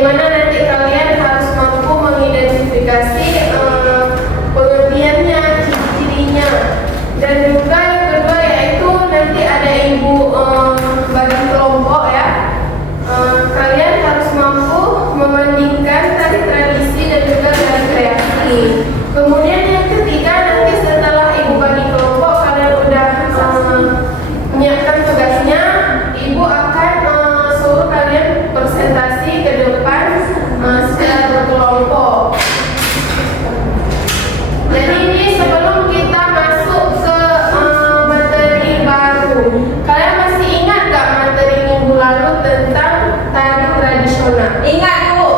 mana nanti kalian harus mampu mengidentifikasi pengertiannya, ciri-cirinya, dan juga yang kedua yaitu nanti ada ibu bagi kelompok ya. Kalian harus mampu membandingkan tari tradisi dan juga tari kreasi. Kemudian yang ketiga nanti setelah ibu bagi kelompok kalian udah menyiapkan tugasnya, ibu akan suruh kalian presentasi ke depan secara berkelompok. Jadi ini sebelum kita masuk ke materi baru, kalian masih ingat gak materi minggu lalu tentang tari tradisional? Ingat Bu.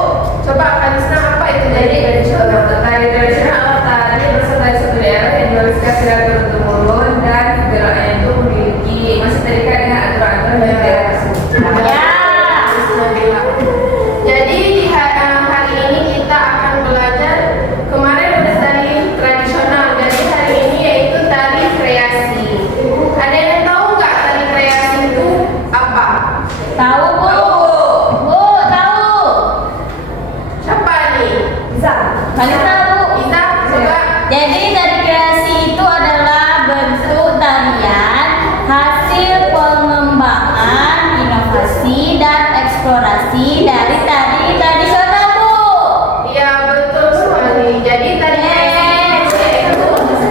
Coba Karisna, apa itu tari tradisional? Tari tradisional adalah tari berserta satu daerah yang diwariskan secara turun-temurun dan gerakannya itu memiliki masih terikat dengan aturan-aturan dari daerah tersebut. Ya. Jadi di hari ini kita akan belajar, kemarin udah tari tradisional, jadi hari ini yaitu tari kreasi. Ada yang tahu nggak tari kreasi itu apa? Tahu Bu? Bu, tahu. Siapa nih? Bisa. Kalian tahu? Bisa? Coba. Jadi tari kreasi itu adalah bentuk tarian hasil pengembangan, inovasi, dan eksplorasi dari tari tradisional Bu. Iya betul sekali. Jadi tari kreasi itu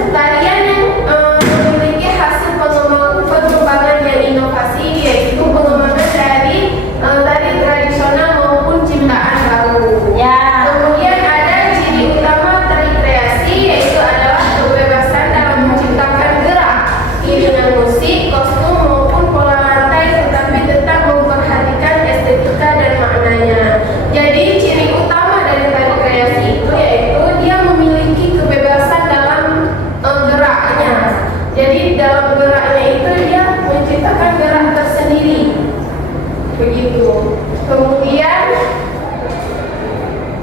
tarian yang memiliki hasil pengembangan dan inovasi, yaitu pengembangan dari tari tradisional maupun ciptaan baru. Ya. Kemudian ada ciri utama tari kreasi, yaitu adalah kebebasan dalam menciptakan gerak, iringan musik, kostum maupun pola lantai, tetapi tetap memperhatikan estetika dan maknanya. Jadi ciri utama dari tari kreasi itu yaitu dia memiliki kebebasan dalam geraknya. Jadi dalam geraknya itu dia menciptakan gerak tersendiri. Begitu. Kemudian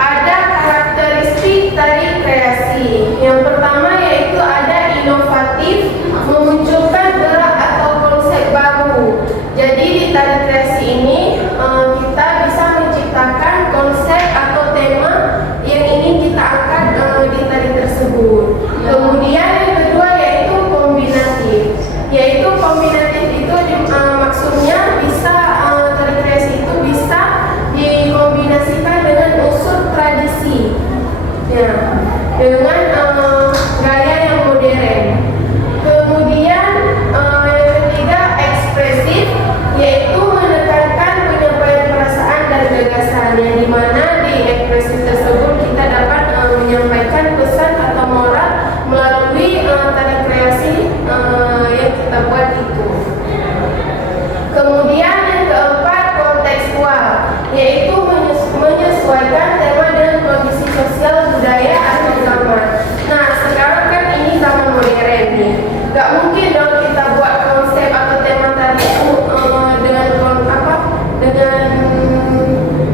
ada karakteristik tari kreasi. Yang pertama yaitu ada inovatif, memunculkan gerak atau konsep baru. Jadi di tari kreasi ini kita bisa menciptakan konsep atau tema yang ingin kita angkat di tari tersebut. Kemudian yang kedua yaitu kombinatif. Yaitu kombinatif itu maksudnya bisa tari kreasi itu bisa dikombinasikan dengan unsur tradisi, ya, dengan gaya yang modern. Kemudian yang ketiga ekspresif, yaitu menekankan penyampaian perasaan dan gagasan, yang dimana di ekspresif tersebut kita dapat menyampaikan pesan atau moral melalui tari kreasi yang kita buat itu. Kemudian yang keempat kontekstual, yaitu menyesuaikan tema dengan kondisi sosial, budaya atau zaman. Nah sekarang kan ini zaman modern nih, gak mungkin dong kita buat konsep atau tema tadi itu dengan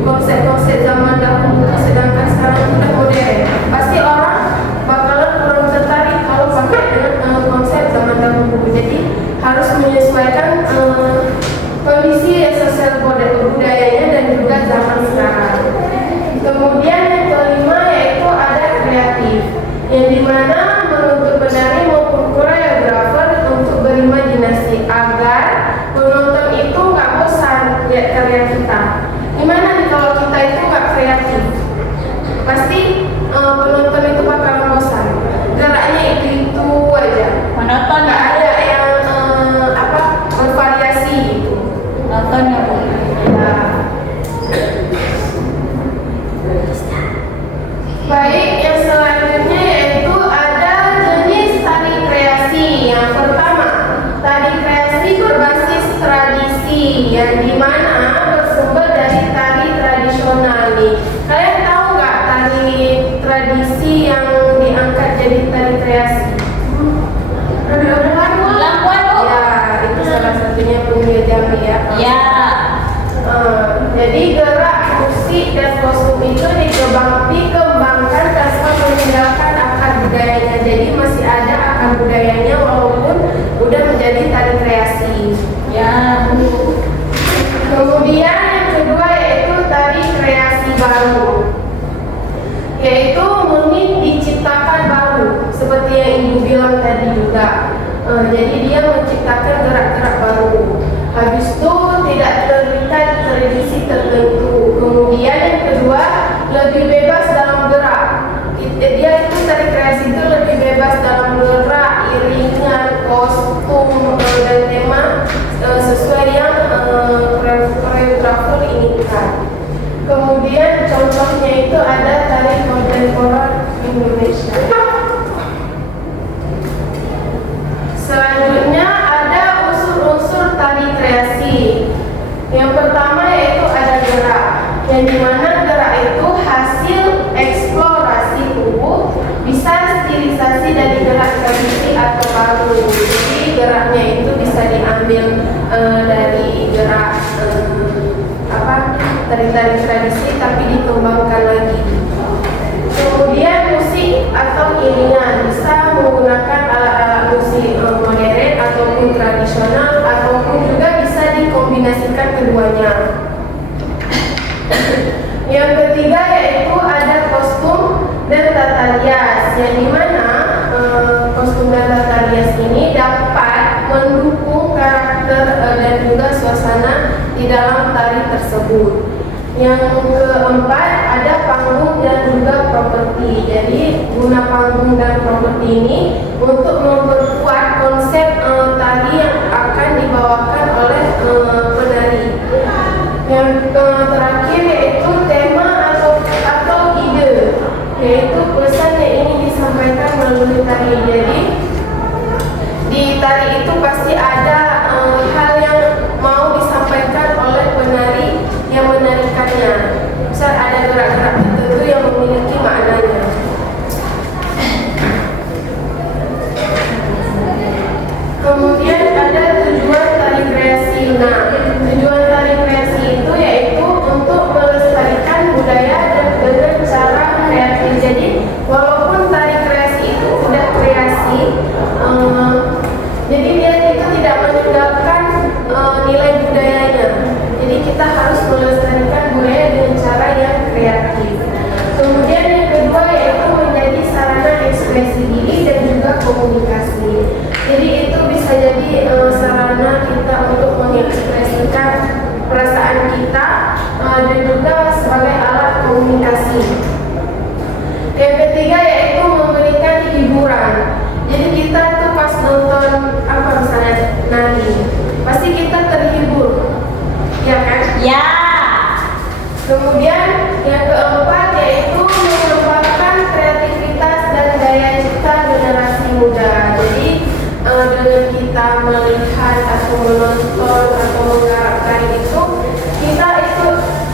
konsep zaman dahulu, sedangkan sekarang sudah modern. Pasti orang bakalan kurang tertarik kalau pakai dengan konsep zaman dahulu. Jadi harus menyesuaikan kondisi sosial budayanya dan juga zaman sekarang. Kemudian yang kelima yaitu ada kreatif, yang dimana menuntut penari maupun koreografer untuk berimajinasi agar penonton itu nggak bosan lihat karya kita. Gimana nih kalau kita itu nggak kreatif? Pasti penonton itu bakalan bosan. Geraknya itu aja. Monoton Nggak ada yang bervariasi gitu. Monoton ya Bu. Ya. Baik, yang selanjutnya yaitu ada jenis tari kreasi. Yang pertama, tari kreasi berbasis tradisi, yang dimana bersumber dari tari tradisional nih. Kalian tahu nggak tari tradisi yang diangkat jadi tari kreasi? Lampuan Bu. Ya, itu salah satunya Bunga Jambi ya. Ya. Jadi gerak, musik, dan kostum itu dikembangkan tanpa meninggalkan akar budayanya. Jadi masih ada akar budayanya walaupun udah menjadi tari kreasi. Ya. Kemudian yang kedua yaitu tari kreasi baru. bilang tadi juga. Jadi dia menciptakan gerak-gerak baru. Habis itu tidak terikat tradisi tertentu. Kemudian yang kedua, lebih bebas dalam gerak. Dia itu tari kreasi itu lebih bebas dalam gerak, iringan, kostum dan tema sesuai yang koreografer inginkan. Kemudian contohnya itu ada tari kontemporer Indonesia. Selanjutnya ada unsur-unsur tari kreasi. Yang pertama yaitu ada gerak, yang dimana gerak itu hasil eksplorasi tubuh, bisa stilisasi dari gerak tradisi atau baru. Jadi geraknya itu bisa diambil dari gerak tari-tari tradisi tapi dikembangkan lagi. Kemudian musik atau iringan, bisa menggunakan alat-alat musik modern ataupun tradisional, ataupun juga bisa dikombinasikan keduanya. Yang ketiga yaitu ada kostum dan tata rias, yang dimana kostum dan tata rias ini dapat mendukung karakter dan juga suasana di dalam tari tersebut. Yang keempat ada panggung dan juga properti. Jadi guna panggung dan properti ini untuk memperkuat konsep tari yang akan dibawakan oleh penari. Yang terakhir yaitu tema atau ide, yaitu pesan yang ingin disampaikan melalui tari. Jadi di tari itu pasti ada hal yang mau disampaikan oleh penari yang menarikannya. Misal ada gerak-gerak tertentu yang memiliki maknanya. Kemudian ada tujuan tari kreasi. Nah, tujuan tari kreasi itu yaitu untuk melestarikan budaya dan dengan cara kreatif. Jadi walaupun tari kreasi itu sudah kreasi, jadi dia itu tidak meninggalkan nilai budayanya. Jadi kita harus melestarikan budaya dengan cara yang kreatif. Kemudian yang kedua yaitu menjadi sarana ekspresi diri dan juga komunikasi. Jadi itu bisa jadi sarana kita untuk mengekspresikan perasaan kita dan juga sebagai alat komunikasi. Yang ketiga yaitu memberikan hiburan. Jadi kita tuh pas nonton misalnya nari, pasti kita terhibur, ya kan? Ya. Kemudian yang keempat yaitu mengembangkan kreativitas dan daya cipta generasi muda. Jadi dengan kita melihat atau menonton atau menggarapkan itu, kita itu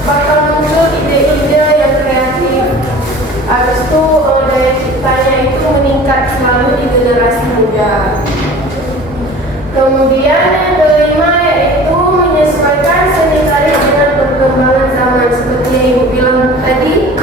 bakal muncul ide-ide yang kreatif. Habis itu daya ciptanya itu meningkat selalu di generasi muda. Kemudian yang kelima yaitu menyesuaikan seni tari dengan perkembangan zaman. Seperti yang Ibu bilang tadi,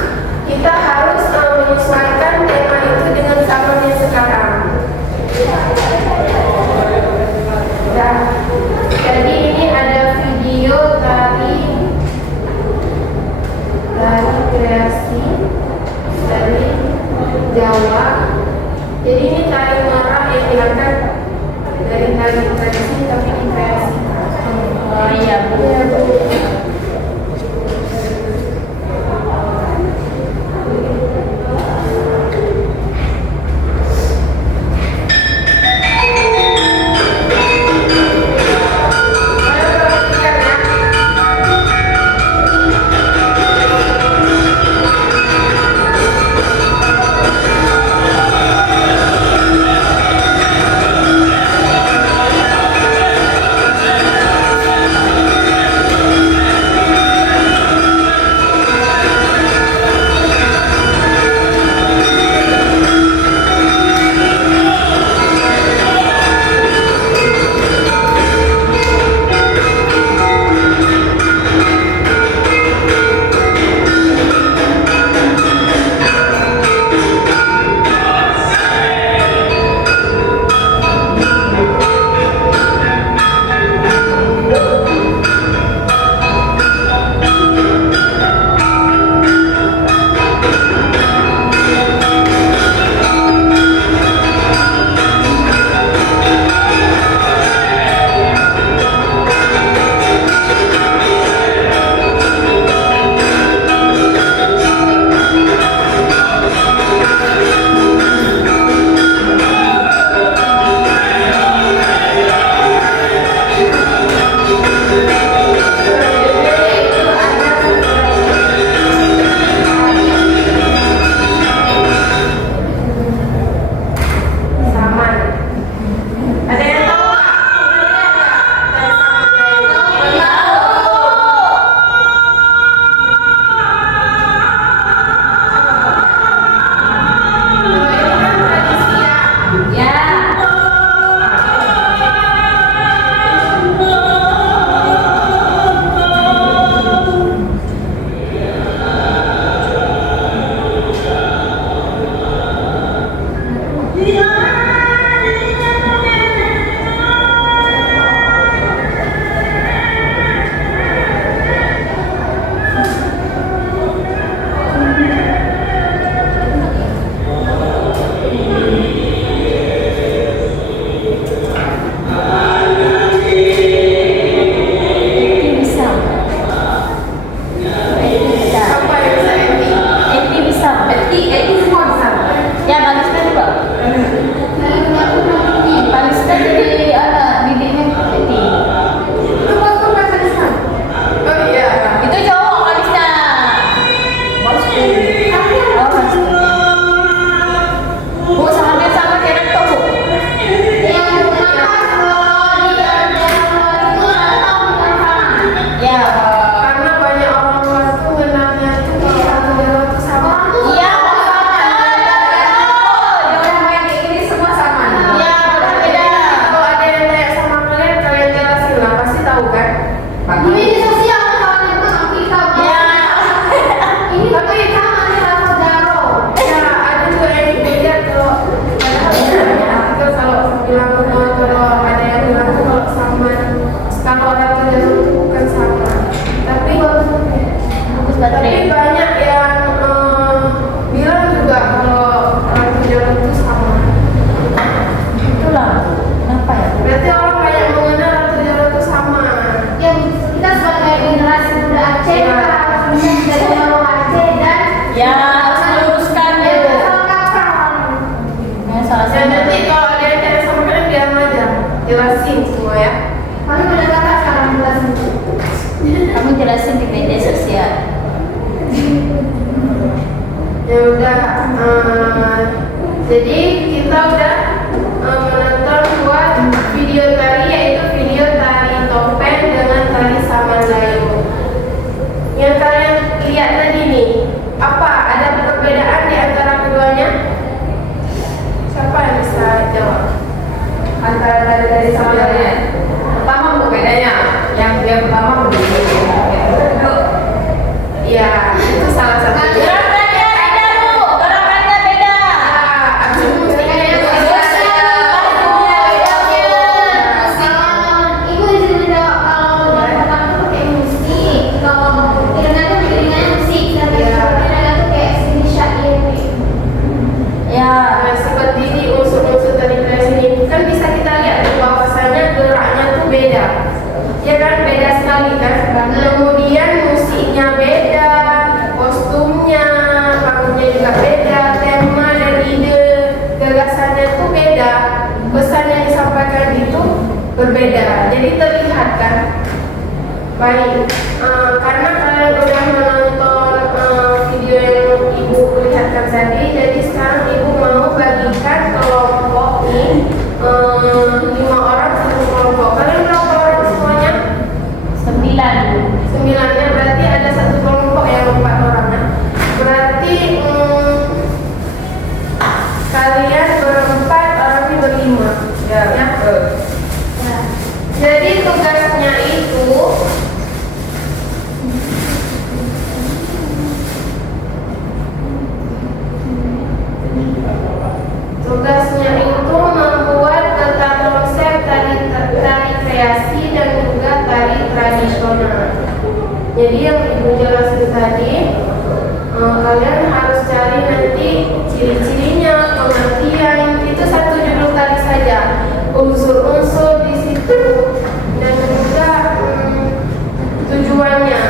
lihat tadi nih, apa ada perbedaan di antara keduanya? Siapa yang bisa jawab? Antara dari sama lain. Pertama bu bedanya, yang pertama begini. Ya, itu salah satu. Gerakannya beda Bu, gerakannya beda. Ibu bisa menjawab kalau yang pertama tuh pakai musik, kalau Irna tuh bikinnya musik, dan Irna tuh kayak sini syair. Ya. Nah, seperti di unsur-unsur tadi ini kan bisa kita lihat bahwasanya geraknya tuh beda, ya kan, beda sekali kan. Kemudian musiknya beda, kostumnya, panggungnya juga beda, tema dan ide gagasannya tuh beda, pesan yang disampaikan itu berbeda. Jadi terlihat kan. Baik, karena kalian udah menonton video yang ibu perlihatkan tadi, jadi sekarang ibu mau bagikan kelompok ini 5 orang satu kelompok. Kalian berapa orang semuanya? 9. 9 ya, berarti ada satu kelompok yang 4 orang ya. Berarti kalian berempat, orangnya berlima. Ya. Jadi tugasnya itu membuat tata konsep tari kreasi dan juga tari tradisional. Jadi yang ibu jelaskan tadi, kalian harus cari nanti ciri-cirinya, pengertian, itu satu judul tadi saja, unsur-unsur di situ dan juga tujuannya.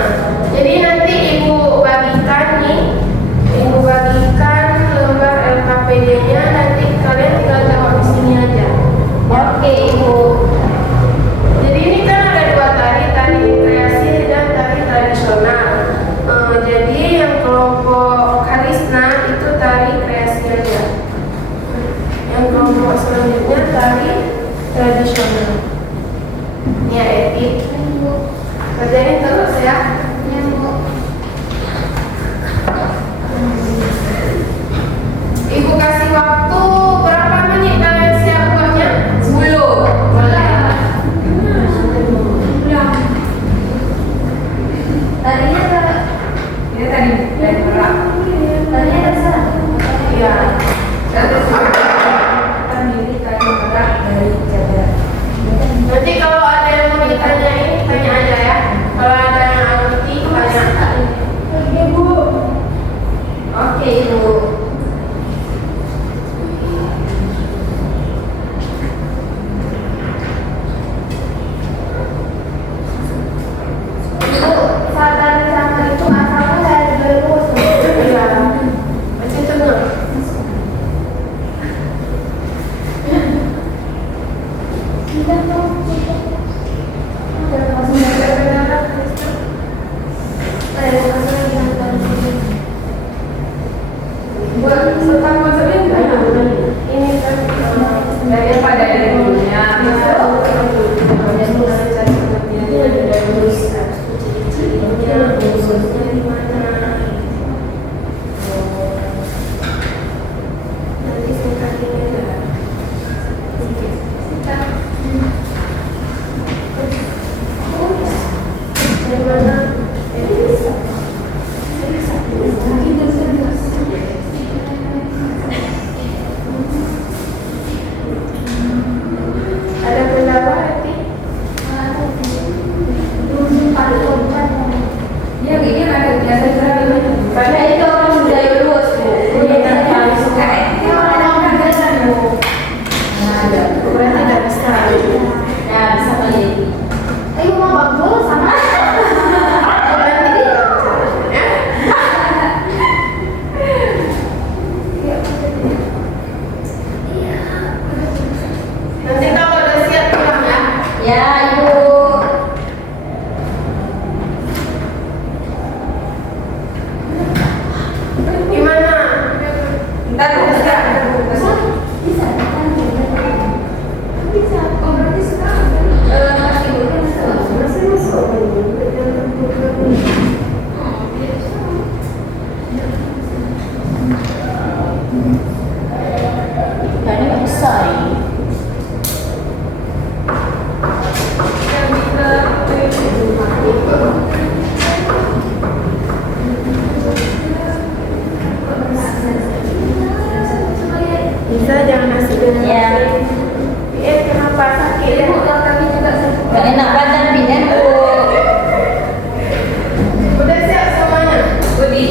Jadi nanti ibu bagikan lembar LKPD-nya, nanti kalian tinggal jawab di sini aja. Oke Ibu. Jadi ini kan ada 2 tari, tari kreasi dan tari tradisional. Jadi yang kelompok Karisna itu tari kreasi aja. Yang kelompok selanjutnya tari tradisional. Ya Eti, kerjain terus ya. Ibu kasih waktu berapa menit kalian siap buatnya? 10. Boleh. Tadinya Ini tadi dari gerak. tadinya dari sana. Iya. Terdiri dari gerak dari jajar. Nanti kalau ada yang mau ditanyain, tanya aja ya. Kalau ada yang anti, tanya. Oke Bu. Oke Ibu. Ibu, saat tadi sama itu asalnya dari Belus. Iya. Masih tengah. Kita tuh Buat tentang konsepnya enggak? Ini kan Dari apa dari dulunya? ada pendapat nanti? Iya, ini ada biasa gerak. Karena itu orang sudah lulus Bu. Yang suka itu orang biasa Bu. Berarti tidak bisa. Ya bisa kali. Ayo mau bagus sama. Nanti ya. Nanti kalau udah siap pulang ya. Ya Ibu.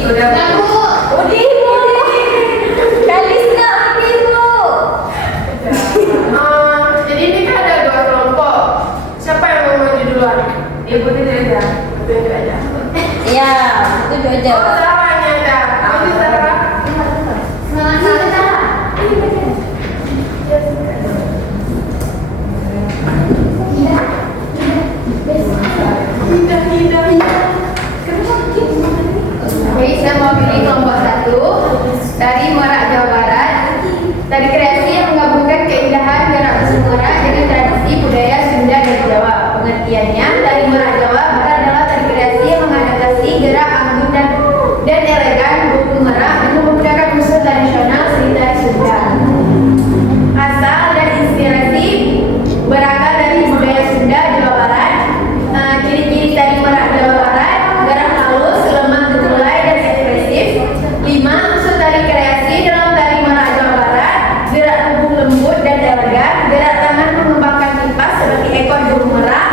udah. Udi, Ibu. Kalisnya Udi, Ibu. Jadi ini kan ada dua kelompok. Siapa yang mau maju duluan? Ibu tidak aja. Tunjuk aja. Ya, itu aja. Oh, Sarahnya ada. Maju Sarah. Semangat kita. Baik, saya mau pilih kelompok 1 dari Merak, Jawa Barat. Dari kreasi yang menggabungkan keindahan gerak Sumera dengan tradisi budaya Sunda dan Jawa. Pengertiannya, dari Merak, Jawa Barat adalah dari kreasi yang mengadaptasi gerak anggun dan elegan buku merak dengan menggunakan unsur tradisional seni tari Sunda. Asal dan inspirasi berasal dari budaya Sunda, Jawa Barat. Ciri-ciri tari Merak, Jawa Barat: gerak halus, lemah, gemulai, dan ekspresif. 5. Unsur tari kreasi dalam tari Merak, Jawa Barat: gerak tubuh lembut dan elegan, gerak tangan mengembangkan kipas seperti ekor burung merak.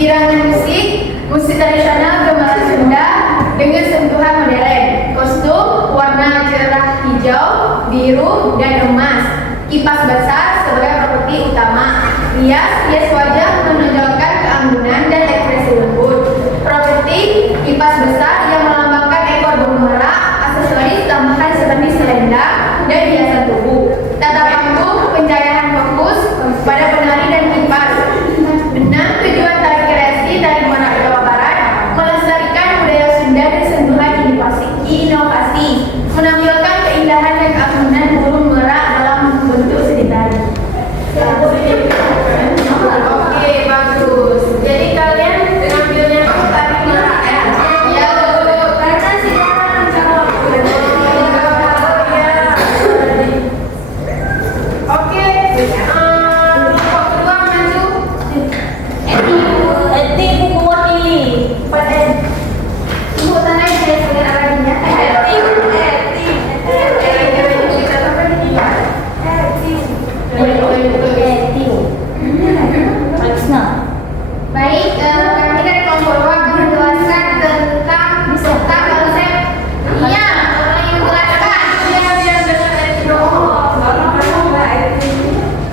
Irangan musik tradisional gamelan Sunda dengan sentuhan modern. Kostum warna cerah hijau, biru, dan emas. Kipas besar sebagai properti utama. Hias wajah menonjolkan keanggunan dan ekspresi lembut. Properti kipas besar yang melambangkan ekor burung merak. Aksesoris tambahan seperti selendang dan hiasan tubuh. Tata panggung pencahayaan fokus pada penari dan kipas. 6. Tujuan tari kreasi dari Merak, Jawa Barat: melestarikan budaya Sunda dan sentuhan inovasi, menampilkan keindahan dan keanggunan burung merak dalam bentuk seni tari. Oke, bagus. Jadi kalian ngambilnya tuh tari merak ya? Ya, karena sih orang jawab. Oke. Kelompok kedua maju. Eti buku mewakili. Ibu tanah saya sebagai arahnya. Baik, kami dari kelompok 2 akan menjelaskan tentang konsep. Iya, orang yang menjelaskan.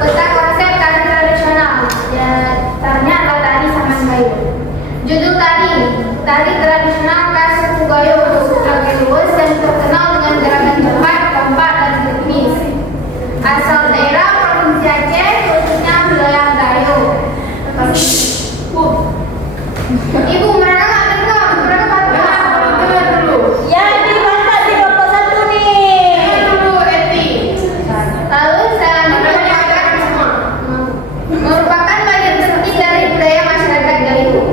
Tentang konsep tari tradisional. Ya, tarinya adalah tari Saman Gayo. Judul tari tradisional khas suku Gayo sebagai luas dan terkenal dengan gerakan cepat, kompak, dan ritmis. Asal daerah Provinsi Aceh, khususnya wilayah Gayo. Ibu, mereka nggak dengar, mereka patah. Dengar dulu. Ya, di masa di kelompok 1 nih. Dengar dulu, Eti. Lalu selanjutnya merupakan bagian penting dari budaya masyarakat Gayo.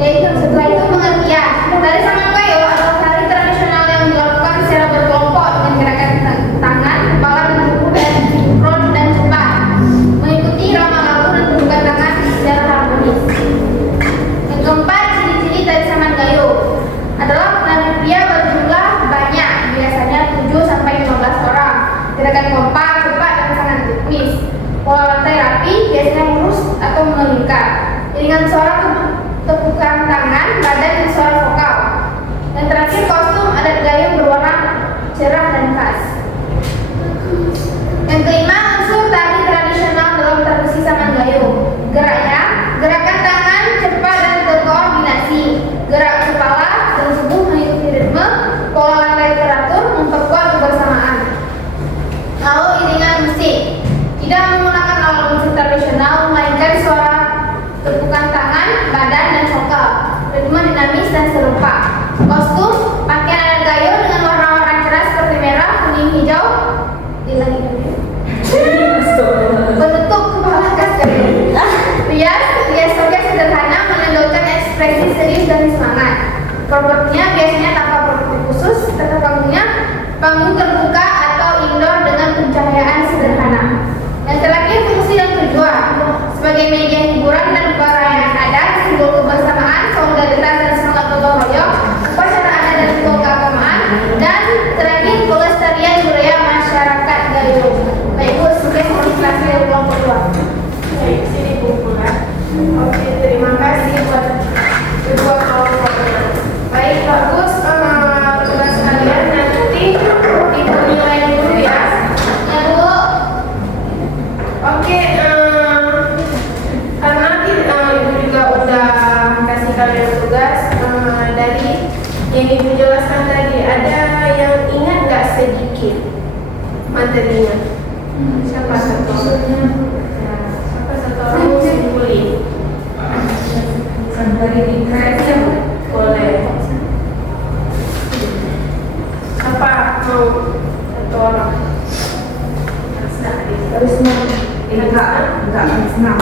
Yaitu setelah itu pengertian tari Saman Gayo adalah tari tradisional yang dilakukan secara berkelompok dengan gerakan tangan, kepala, dan tubuh dan sinkron dan cepat, mengikuti irama lagu dan bentukan tangan secara harmonis. Yang keempat, ciri-ciri tari Saman Gayo adalah penari pria berjumlah banyak, biasanya 7 sampai 15 orang. Gerakan kompak, cepat, dan sangat ritmis. Pola lantai rapi, biasanya lurus atau melingkar. Iringan suara tepukan tangan, badan, dan suara vokal. Yang terakhir, kostum adat Gayo berwarna cerah dan khas. Yang kelima, unsur tari tradisional dalam tradisi Saman Gayo. Geraknya, gerakan tangan cepat dan terkoordinasi. Gerak kepala dan tubuh mengikuti ritme. Pola lantai teratur memperkuat kebersamaan. Lalu iringan musik. Tidak menggunakan alat musik tradisional, melainkan suara tepukan tangan, badan, dan vokal. Ritme dinamis dan serupa. Kostum, pakaian adat Gayo dengan warna-warna cerah seperti merah, kuning, hijau. Bentuk kepala khas Gayo. Rias wajah sederhana menonjolkan ekspresi serius dan semangat. Propertinya biasanya tanpa properti khusus. Tata panggungnya panggung terbuka atau indoor dengan pencahayaan sederhana. Yang terakhir, fungsi dan tujuan sebagai media hiburan dan perayaan adat, simbol kebersamaan, solidaritas, dan semangat gotong royong, upacara adat dan simbol keagamaan, dan terakhir pelestarian budaya masyarakat Gayo. Baik Bu, sukses motivasi dari kelompok 2. Baik, sini bukunya. Oke, terima kasih buat kedua kelompoknya. Baik, bagus. materinya. Siapa satu? Ya, siapa satu orang yang simpulin? Dari dikreasi apa? Boleh. Siapa mau satu orang? Harus enggak senang.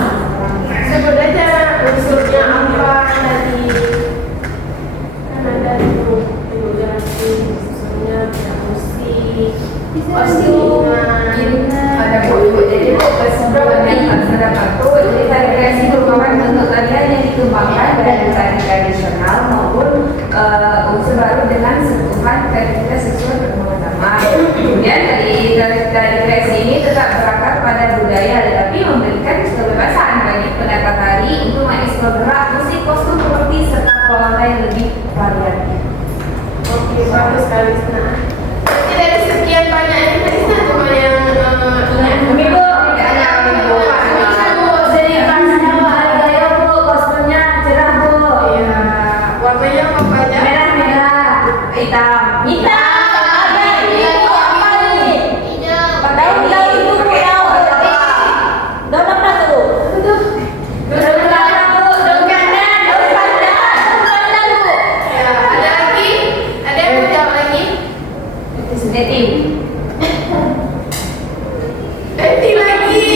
Sebut aja unsurnya apa tadi. Kan ada biografi, unsurnya musik, postingan, Ada buku, jadi buku kesimpulan yang terdapat itu, jadi tari kreasi merupakan bentuk tarian yang dikembangkan dari tari tradisional maupun unsur baru dengan sentuhan kreativitas sesuai perkembangan zaman. Kemudian tari kreasi ini tetap berakar pada budaya, tetapi memberikan kebebasan bagi penata tari untuk mengeksplor gerak, musik, kostum, properti serta pola lain lebih variatif. Oke, bagus sekali Nah. Jadi dari sekian banyak ini tadi Sna cuma yang Minggu, jadi pasnya ada gaya bu, kostumnya cerah bu. Iya, warnanya apa aja? Merah, hitam. Ada ini bu, apa nih? Daun itu bu, daun apa tuh? Daun kelapa bu, daun kanan, daun pandan bu. Ya, ada lagi? Ada yang mau jawab lagi? Sedetim. Eti lagi.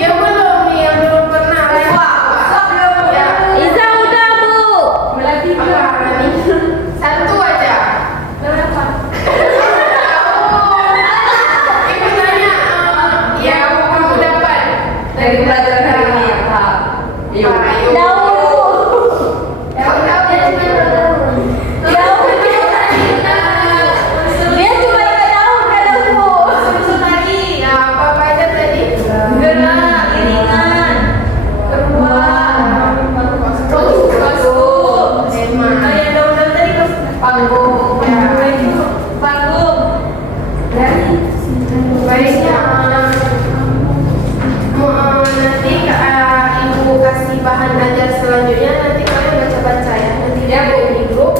Ya belum nih, yang belum pernah. Ya. Iza udah bu. Melatih Apa nih? Satu aja. Berapa? Ibu tanya, yang kamu dapat Dari pelajaran hari ini apa? Yuk. Ayo. Dia cuma ingat daun kan bu. Ya, apa aja tadi? Gerak, iringan, beruang, kostum, yang daun-daun tadi panggung, panggung, dari Baiknya nanti ibu kasih bahan ajar selanjutnya nanti kalian baca-baca ya nanti Ya, Bu. di grup